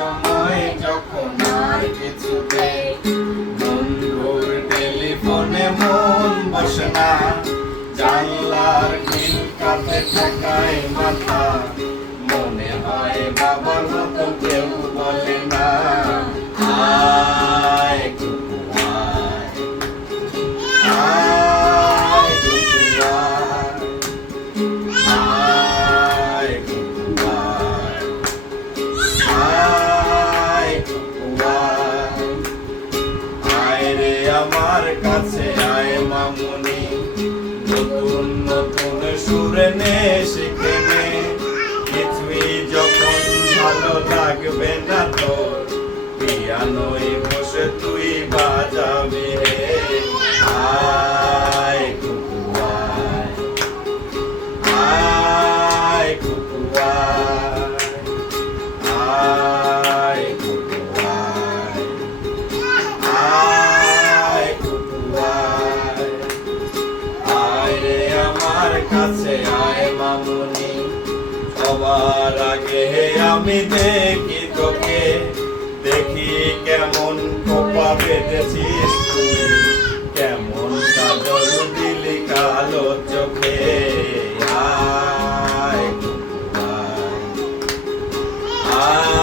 সময় যখন আর কিছুতে বন্ধুর টেলিফোনে মন বসে না, জানলার খিলকাতে ঠেকায় মাথা, মনে হয় বাবার মতো কেউ বলে না, আয় কুকু আয়, আয় কুকু আয়, আয় কুকু আয়, আয় কুকু আয়, আয় রে আমার কাছে আয় মামুনি, নতুন নতুন সুরে নে শিখে নে, কিছুই যখন ভালো লাগবে না তোর, পিয়ানোয় বসে তুই বাজাবি রে, আয় কুকু আয়, আয় কুকু আয়, আয় কুকু আয়, আয় কুকু আয়, আয় রে আমার কাছে আয় মামুনি, সবার আগে আমি দেখি তোকে, দেখি কেমন কোপা বেঁধেছিস তুই, কেমন কাজল দিলি কালো চোখে, আয় কুকু আয়, আয়